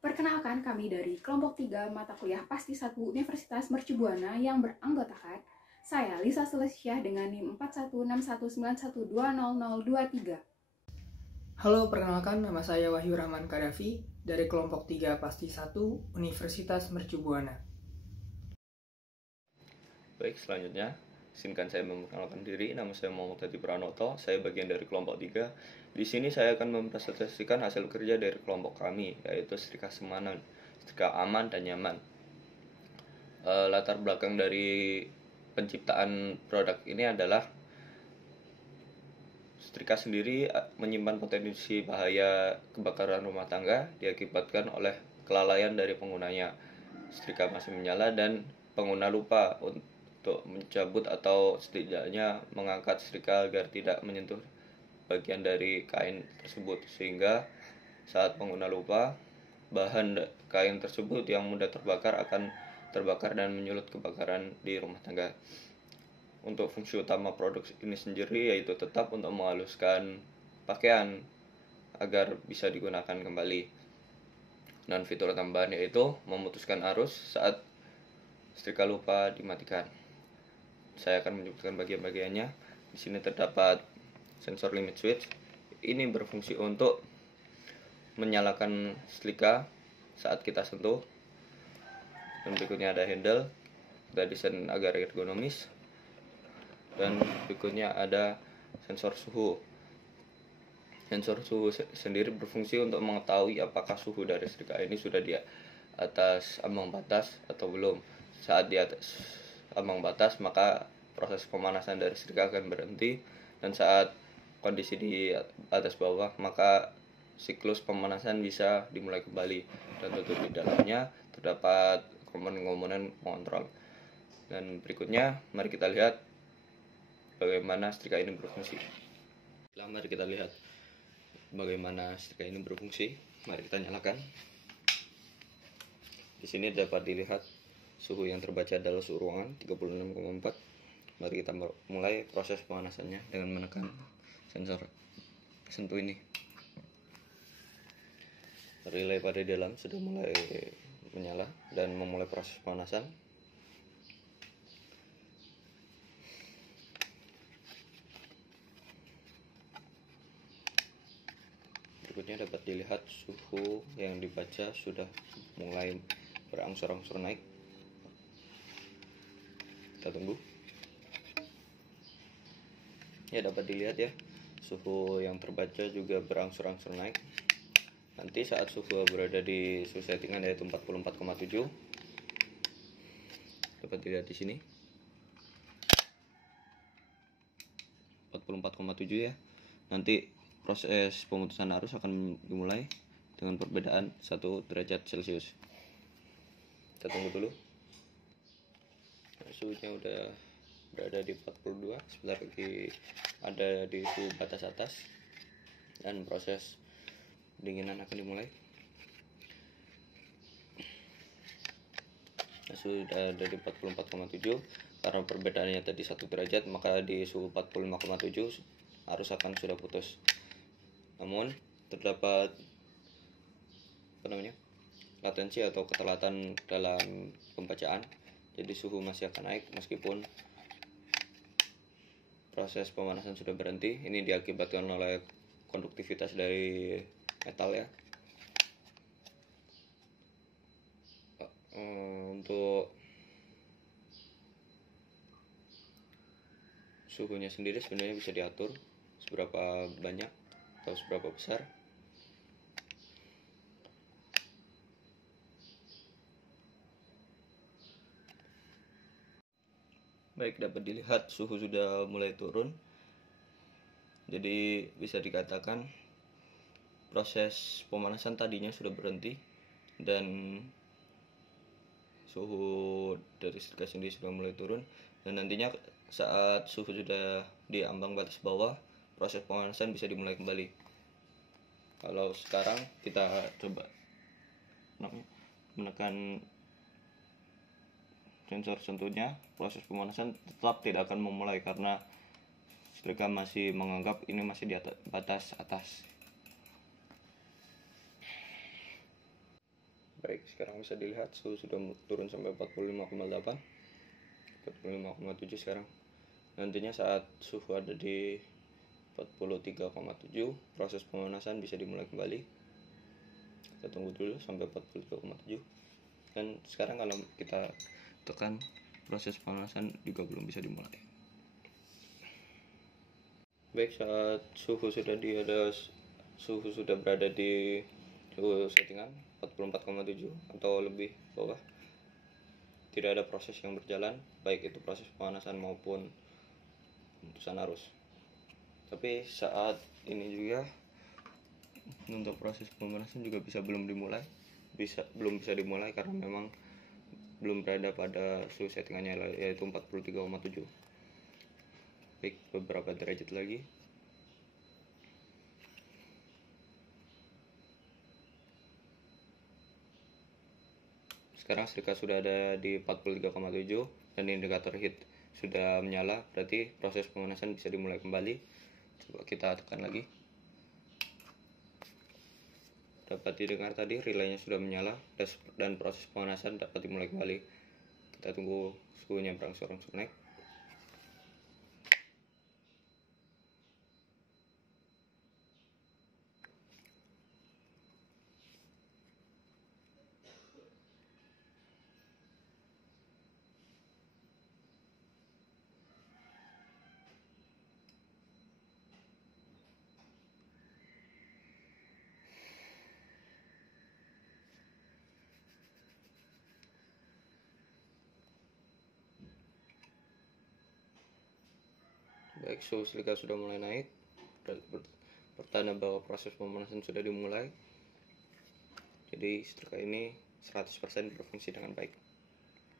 Perkenalkan, kami dari kelompok 3 mata kuliah Pasti 1 Universitas Mercu Buana yang beranggotakan saya Lisa Celestia dengan NIM 416191200023. Halo, perkenalkan nama saya Wahyu Rahman Kadafi dari kelompok 3 Pasti 1 Universitas Mercu Buana. Baik, selanjutnya izinkan saya memperkenalkan diri. Nama saya Muhammad Hadi Pranoto. Saya bagian dari kelompok 3. Di sini saya akan mempresentasikan hasil kerja dari kelompok kami, yaitu setrika semanan, setrika aman dan nyaman. Latar belakang dari penciptaan produk ini adalah setrika sendiri menyimpan potensi bahaya kebakaran rumah tangga diakibatkan oleh kelalaian dari penggunanya. Setrika masih menyala dan pengguna lupa untuk mencabut atau setidaknya mengangkat setrika agar tidak menyentuh bagian dari kain tersebut, sehingga saat pengguna lupa, bahan kain tersebut yang mudah terbakar akan terbakar dan menyulut kebakaran di rumah tangga. Untuk fungsi utama produk ini sendiri yaitu tetap untuk menghaluskan pakaian agar bisa digunakan kembali. Dan fitur tambahan yaitu memutuskan arus saat setrika lupa dimatikan. Saya akan menyebutkan bagian-bagiannya. Di sini terdapat sensor limit switch. Ini berfungsi untuk menyalakan setrika saat kita sentuh. Dan berikutnya ada handle, kita desain agar ergonomis. Dan berikutnya ada sensor suhu. Sensor suhu sendiri berfungsi untuk mengetahui apakah suhu dari setrika ini sudah di atas ambang batas atau belum. Saat di atas ambang batas, maka proses pemanasan dari setrika akan berhenti, dan saat kondisi di atas bawah, maka siklus pemanasan bisa dimulai kembali. Dan tentu di dalamnya terdapat komponen-komponen pengontrol. Dan berikutnya mari kita lihat bagaimana setrika ini berfungsi. Mari kita lihat bagaimana setrika ini berfungsi. Mari kita nyalakan. Di sini dapat dilihat suhu yang terbaca adalah suhu ruangan 36,4. Mari kita mulai proses pemanasannya dengan menekan sensor sentuh ini. Relay pada dalam sudah mulai menyala dan memulai proses pemanasan. Berikutnya dapat dilihat suhu yang dibaca sudah mulai berangsur-angsur naik. Kita tunggu. Ya, dapat dilihat ya, suhu yang terbaca juga berangsur-angsur naik. Nanti saat suhu berada di suhu settingan yaitu 44,7, dapat dilihat di sini 44,7 ya. Nanti proses pemutusan arus akan dimulai dengan perbedaan 1 derajat Celcius. Kita tunggu dulu. Suhunya udah berada di 42, sebentar lagi ada di suhu batas atas dan proses pendinginan akan dimulai. Sudah ada di 44,7. Karena perbedaannya tadi 1 derajat, maka di suhu 45,7 arus akan sudah putus. Namun terdapat latensi atau ketelatan dalam pembacaan. Jadi suhu masih akan naik meskipun proses pemanasan sudah berhenti. Ini diakibatkan oleh konduktivitas dari metal ya. Untuk suhunya sendiri sebenarnya bisa diatur seberapa banyak atau seberapa besar. Baik, dapat dilihat suhu sudah mulai turun. Jadi bisa dikatakan proses pemanasan tadinya sudah berhenti dan suhu dari setrika sendiri sudah mulai turun. Dan nantinya saat suhu sudah di ambang batas bawah, proses pemanasan bisa dimulai kembali. Kalau sekarang kita coba menekan sensor sentuhnya, proses pemanasan tetap tidak akan memulai karena setrika masih menganggap ini masih di batas atas. Baik, sekarang bisa dilihat suhu sudah turun sampai 45,8, 45,7 sekarang. Nantinya saat suhu ada di 43,7, proses pemanasan bisa dimulai kembali. Kita tunggu dulu sampai 43,7. Dan sekarang kalau kita tekan, proses pemanasan juga belum bisa dimulai. Baik, saat suhu sudah berada di suhu settingan 44,7 atau lebih bawah, tidak ada proses yang berjalan, baik itu proses pemanasan maupun hembusan arus. Tapi saat ini juga untuk proses pemanasan juga belum bisa dimulai karena memang belum berada pada suhu settingannya, yaitu 43,7. Baik, beberapa derajat lagi. Sekarang setrika sudah ada di 43,7 dan indikator heat sudah menyala, berarti proses pemanasan bisa dimulai kembali. Coba kita tekan lagi. Dapat didengar tadi relaynya sudah menyala dan proses pemanasan dapat dimulai kembali. Kita tunggu suhunya berangsur-angsur naik. Baik, suhu setrika sudah mulai naik, pertanda bahwa proses pemanasan sudah dimulai. Jadi setrika ini 100% berfungsi dengan baik.